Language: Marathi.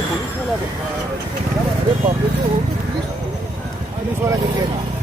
अरे पुलिस वाला अरे पब्लिक को हो पुलिस वाला गिर गया